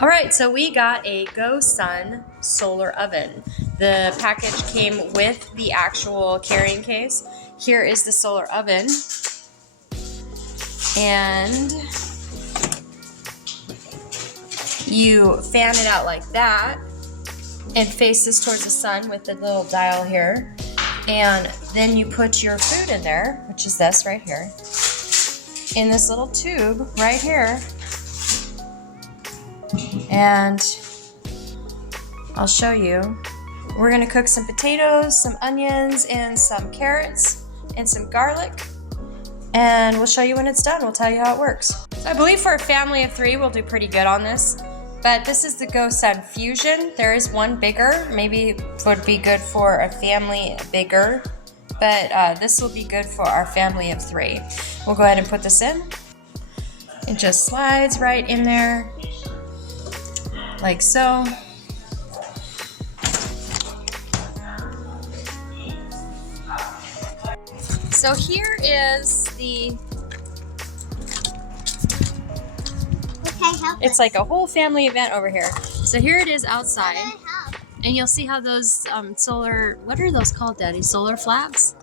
All right, so we got a GoSun solar oven. The package came with the actual carrying case. Here is the solar oven. And you fan it out like that and face this towards the sun with the little dial here. And then you put your food in there, which is this right here, in this little tube right here. And I'll show you. We're gonna cook some potatoes, some onions, and some carrots, and some garlic. And we'll show you when it's done. We'll tell you how it works. So I believe for a family of 3, we'll do pretty good on this. But this is the GoSun Fusion. There is one bigger. Maybe it would be good for a family bigger. But this will be good for our family of 3. We'll go ahead and put this in. It just slides right in there, like so. So here is the, it's like a whole family event over here. So here it is outside, and you'll see how those solar, what are those called, Daddy? Solar flaps?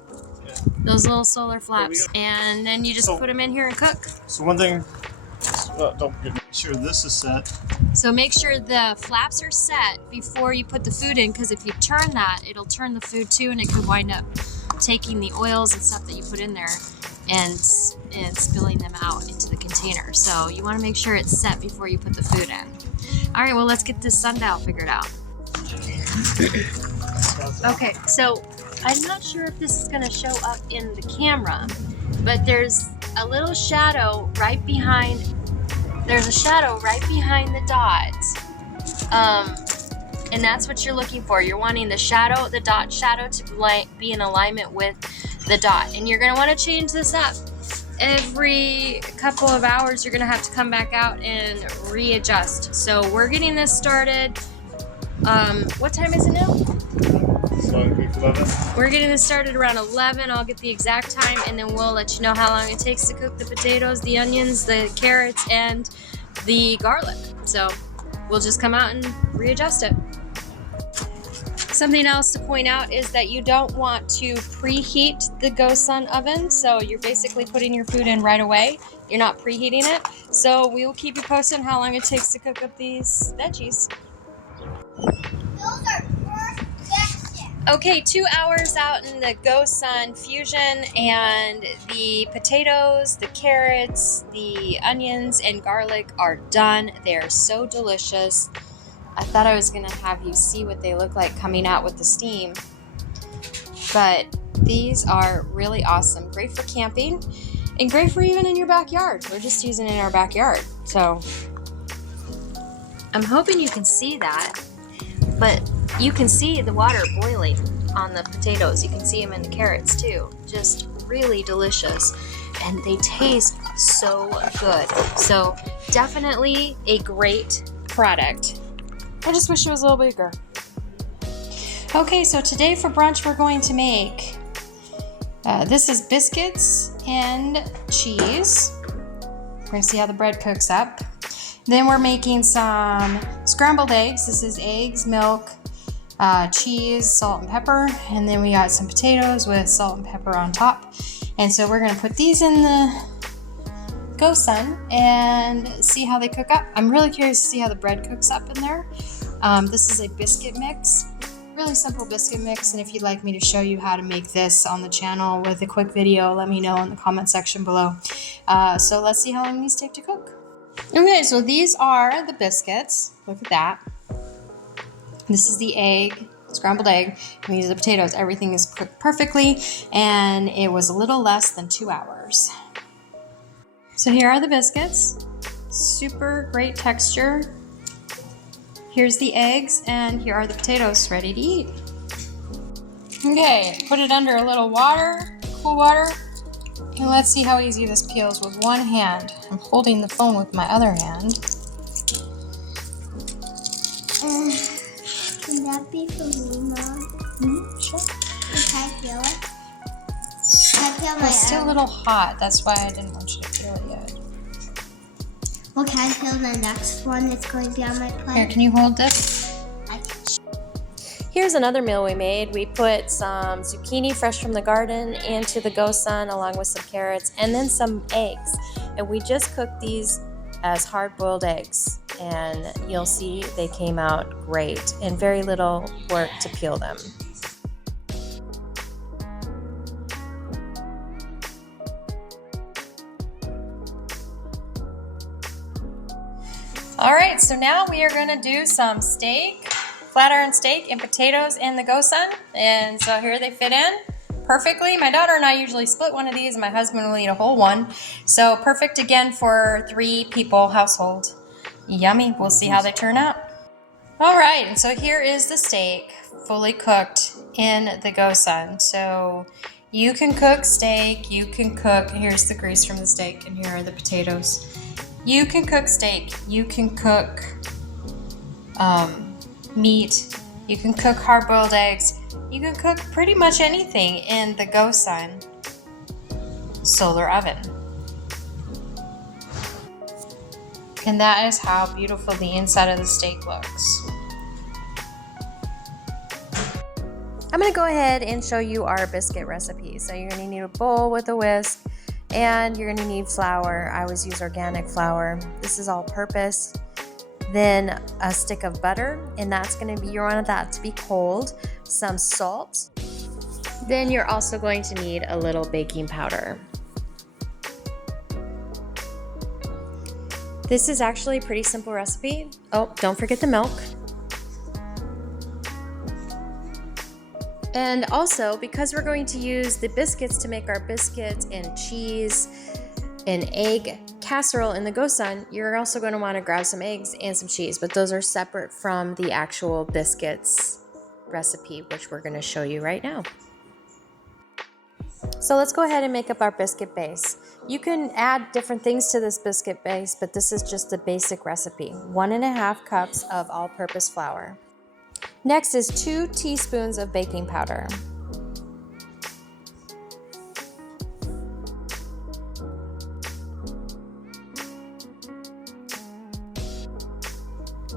Those little solar flaps. And then you just put them in here and cook. So one thing, don't forget, make sure this is set. So make sure the flaps are set before you put the food in, because if you turn that, it'll turn the food too, and it could wind up taking the oils and stuff that you put in there and spilling them out into the container. So you want to make sure it's set before you put the food in. All right, well, let's get this sundial figured out. Okay, so I'm not sure if this is going to show up in the camera, but there's a little shadow right behind, the dot. And that's what you're looking for. You're wanting the shadow, the dot shadow, to be in alignment with the dot. And you're going to want to change this up. Every couple of hours, you're going to have to come back out and readjust. So we're getting this started. What time is it now? We're getting this started around 11. I'll get the exact time, and then we'll let you know how long it takes to cook the potatoes, the onions, the carrots, and the garlic. So we'll just come out and readjust it. Something else to point out is that you don't want to preheat the GoSun oven. So you're basically putting your food in right away. You're not preheating it. So we will keep you posted on how long it takes to cook up these veggies. Those are perfection. Okay, 2 hours out in the GoSun Fusion, and the potatoes, the carrots, the onions, and garlic are done. They're so delicious. I thought I was gonna have you see what they look like coming out with the steam, but these are really awesome. Great for camping, and great for even in your backyard. We're just using it in our backyard. So I'm hoping you can see that, but you can see the water boiling on the potatoes. You can see them in the carrots too. Just really delicious, and they taste so good. So definitely a great product. I just wish it was a little bigger. Okay, so today for brunch we're going to make, this is biscuits and cheese. We're gonna see how the bread cooks up. Then we're making some scrambled eggs. This is eggs, milk, cheese, salt and pepper. And then we got some potatoes with salt and pepper on top. And so we're gonna put these in the GoSun and see how they cook up. I'm really curious to see how the bread cooks up in there. This is a biscuit mix, really simple biscuit mix. And if you'd like me to show you how to make this on the channel with a quick video, let me know in the comment section below. So let's see how long these take to cook. Okay, so these are the biscuits. Look at that. This is the egg, scrambled egg, and these are the potatoes. Everything is cooked perfectly, and it was a little less than 2 hours. So here are the biscuits. Super great texture. Here's the eggs, and here are the potatoes ready to eat. Okay, put it under a little water, cool water, and let's see how easy this peels with one hand. I'm holding the phone with my other hand. Can that be for me, Mom? Sure. Can I feel it? Can I feel my It's still a little hot. That's why I didn't want you to feel it yet. Okay, I feel the next one that's going to be on my plate. Here, can you hold this? Here's another meal we made. We put some zucchini fresh from the garden into the gosun along with some carrots and then some eggs. And we just cooked these as hard-boiled eggs. And you'll see they came out great and very little work to peel them. All right, so now we are gonna do some steak, flat iron steak and potatoes in the gosun. And so here they fit in perfectly. My daughter and I usually split one of these and my husband will eat a whole one. So perfect again for 3 people household. Yummy, we'll see how they turn out. All right, and so here is the steak fully cooked in the gosun. So you can cook steak, you can cook, here's the grease from the steak and here are the potatoes. You can cook steak, you can cook meat, you can cook hard-boiled eggs, you can cook pretty much anything in the gosun solar oven. And that is how beautiful the inside of the steak looks. I'm gonna go ahead and show you our biscuit recipe. So you're gonna need a bowl with a whisk and you're gonna need flour. I always use organic flour. This is all purpose. Then a stick of butter, and that's gonna be, you want that to be cold. Some salt. Then you're also going to need a little baking powder. This is actually a pretty simple recipe. Oh, don't forget the milk. And also, because we're going to use the biscuits to make our biscuits and cheese and egg casserole in the gosun, you're also going to want to grab some eggs and some cheese, but those are separate from the actual biscuits recipe, which we're going to show you right now. So let's go ahead and make up our biscuit base. You can add different things to this biscuit base, but this is just the basic recipe. 1.5 cups of all-purpose flour. Next is 2 teaspoons of baking powder.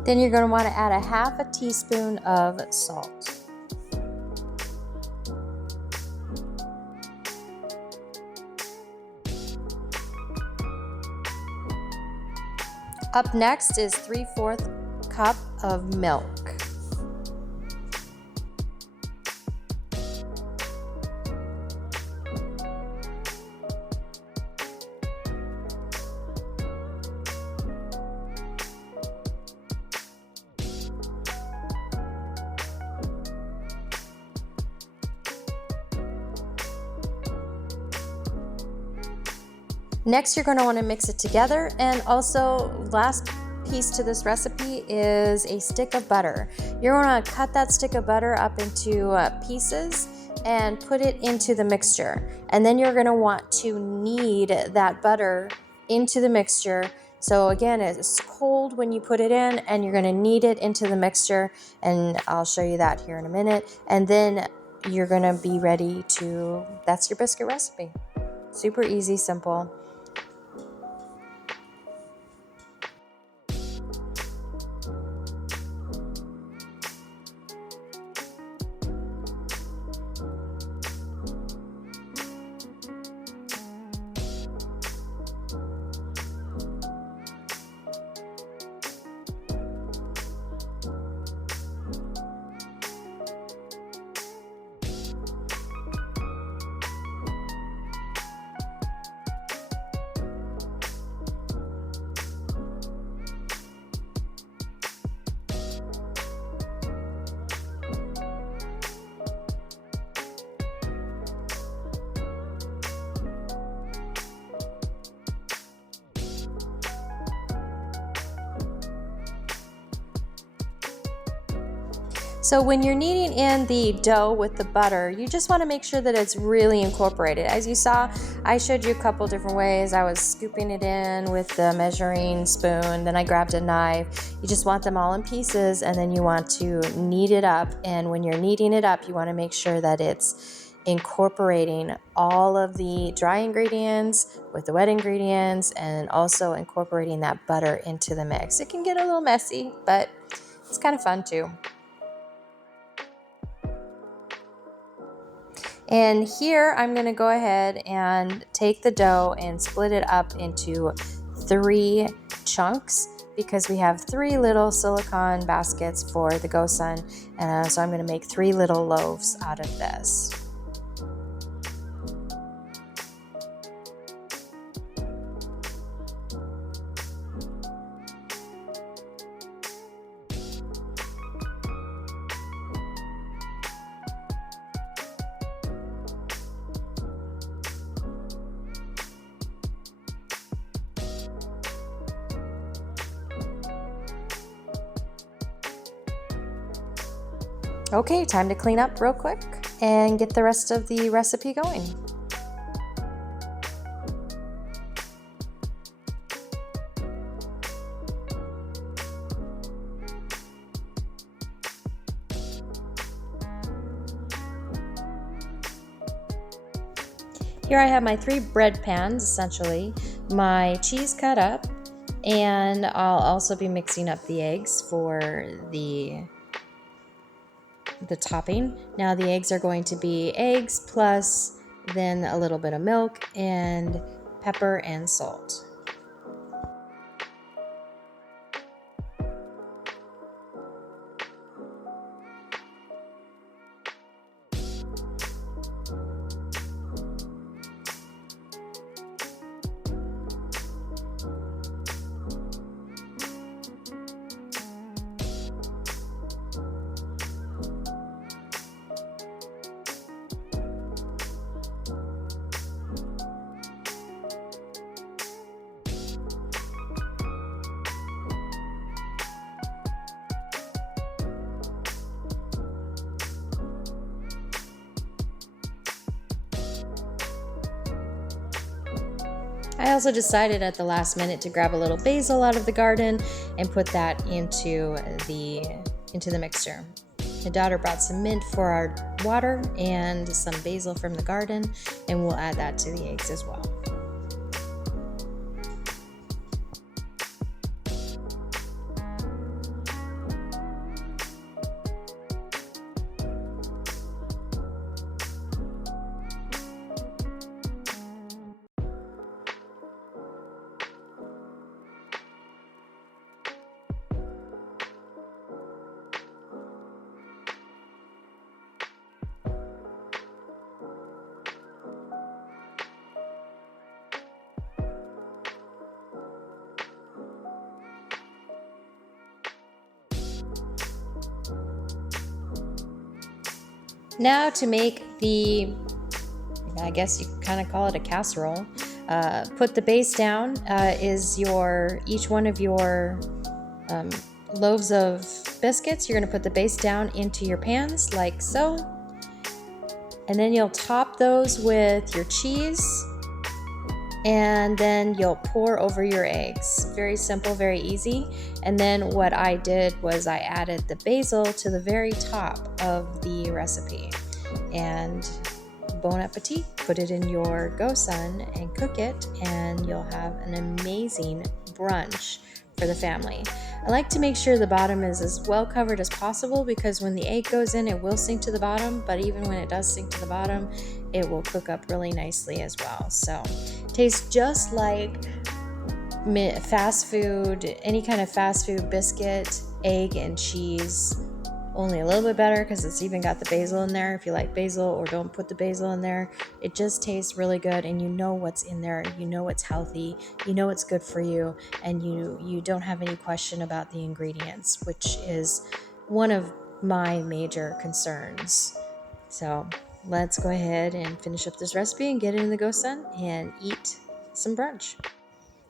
Then you're going to want to add 1/2 teaspoon of salt. Up next is 3/4 cup of milk. Next, you're going to want to mix it together, and also last piece to this recipe is a stick of butter. You're going to cut that stick of butter up into pieces and put it into the mixture. And then you're going to want to knead that butter into the mixture. So again, it's cold when you put it in, and you're going to knead it into the mixture, and I'll show you that here in a minute. And then you're going to be ready to, that's your biscuit recipe. Super easy, simple. So when you're kneading in the dough with the butter, you just want to make sure that it's really incorporated. As you saw, I showed you a couple different ways. I was scooping it in with the measuring spoon, then I grabbed a knife. You just want them all in pieces, and then you want to knead it up. And when you're kneading it up, you want to make sure that it's incorporating all of the dry ingredients with the wet ingredients and also incorporating that butter into the mix. It can get a little messy, but it's kind of fun too. And here I'm going to go ahead and take the dough and split it up into 3 chunks because we have 3 little silicone baskets for the gosun, and so I'm going to make 3 little loaves out of this. Okay, time to clean up real quick and get the rest of the recipe going. Here I have my 3 bread pans, essentially, my cheese cut up, and I'll also be mixing up the eggs for the topping. Now the eggs are going to be eggs plus then a little bit of milk and pepper and salt. I also decided at the last minute to grab a little basil out of the garden and put that into the mixture. My daughter brought some mint for our water and some basil from the garden, and we'll add that to the eggs as well. Now to make the, I guess you kind of call it a casserole, put the base down is each one of your loaves of biscuits. You're going to put the base down into your pans like so. And then you'll top those with your cheese. And then you'll pour over your eggs. Very simple, very easy. And then what I did was I added the basil to the very top of the recipe. And bon appetit. Put it in your gosun and cook it, and you'll have an amazing brunch for the family. I like to make sure the bottom is as well covered as possible because when the egg goes in, it will sink to the bottom, but even when it does sink to the bottom, it will cook up really nicely as well. So tastes just like fast food, any kind of fast food biscuit, egg and cheese, only a little bit better because it's even got the basil in there. If you like basil, or don't put the basil in there, it just tastes really good, and you know what's in there, you know it's healthy, you know it's good for you, and you don't have any question about the ingredients, which is one of my major concerns. So let's go ahead and finish up this recipe and get it in the gosun and eat some brunch.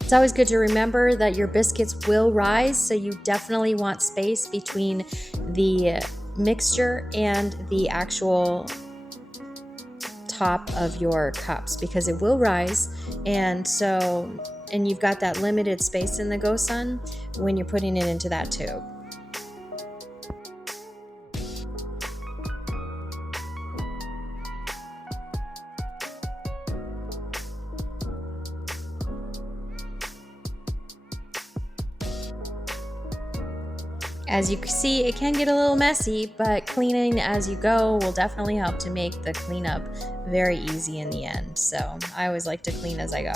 It's always good to remember that your biscuits will rise, so you definitely want space between the mixture and the actual top of your cups because it will rise. And you've got that limited space in the gosun when you're putting it into that tube. As you can see, it can get a little messy, but cleaning as you go will definitely help to make the cleanup very easy in the end. So I always like to clean as I go.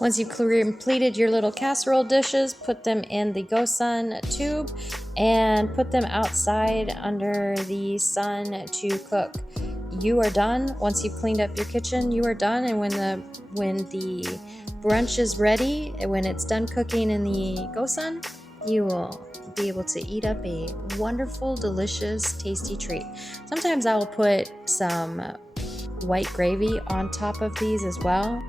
Once you've completed your little casserole dishes, put them in the Go Sun tube and put them outside under the sun to cook. You are done. Once you've cleaned up your kitchen, you are done. And when the brunch is ready, when it's done cooking in the Go Sun, you will be able to eat up a wonderful, delicious, tasty treat. Sometimes I will put some white gravy on top of these as well.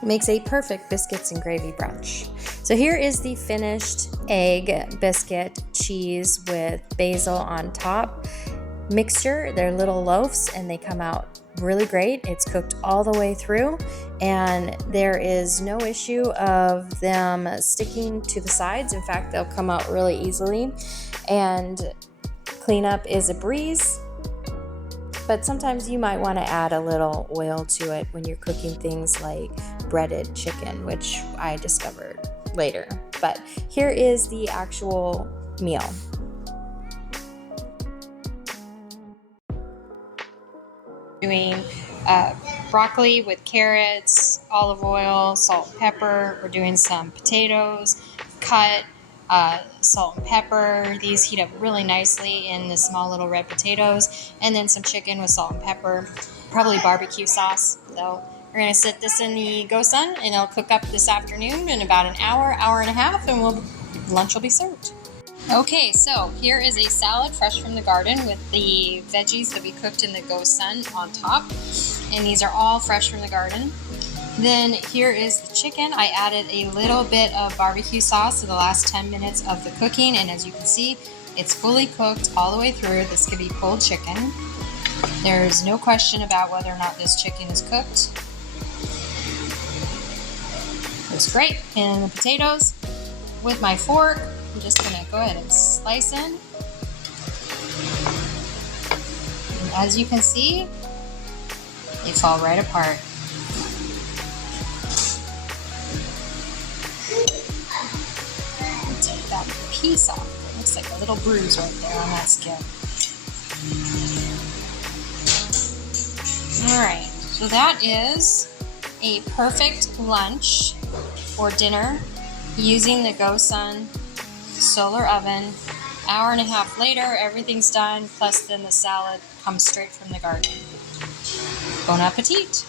It makes a perfect biscuits and gravy brunch. So here is the finished egg, biscuit, cheese with basil on top mixture. They're little loaves and they come out really great. It's cooked all the way through and there is no issue of them sticking to the sides. In fact, they'll come out really easily and cleanup is a breeze. But sometimes you might want to add a little oil to it when you're cooking things like breaded chicken, which I discovered later. But here is the actual meal. Doing broccoli with carrots, olive oil, salt and pepper. We're doing some potatoes, cut, salt and pepper. These heat up really nicely in the small little red potatoes. And then some chicken with salt and pepper, probably barbecue sauce. So we're going to sit this in the Go Sun and it'll cook up this afternoon in about an hour, hour and a half, and lunch will be served. Okay, so here is a salad fresh from the garden with the veggies that we cooked in the Go Sun on top. And these are all fresh from the garden. Then here is the chicken. I added a little bit of barbecue sauce to the last 10 minutes of the cooking. And as you can see, it's fully cooked all the way through. This could be pulled chicken. There's no question about whether or not this chicken is cooked. It's great. And the potatoes with my fork, I'm just gonna go ahead and slice in. And as you can see, they fall right apart. Take that piece off. It looks like a little bruise right there on that skin. Alright, so that is a perfect lunch or dinner using the Go Sun solar oven. Hour and a half later, everything's done, plus then the salad comes straight from the garden. Bon appetit!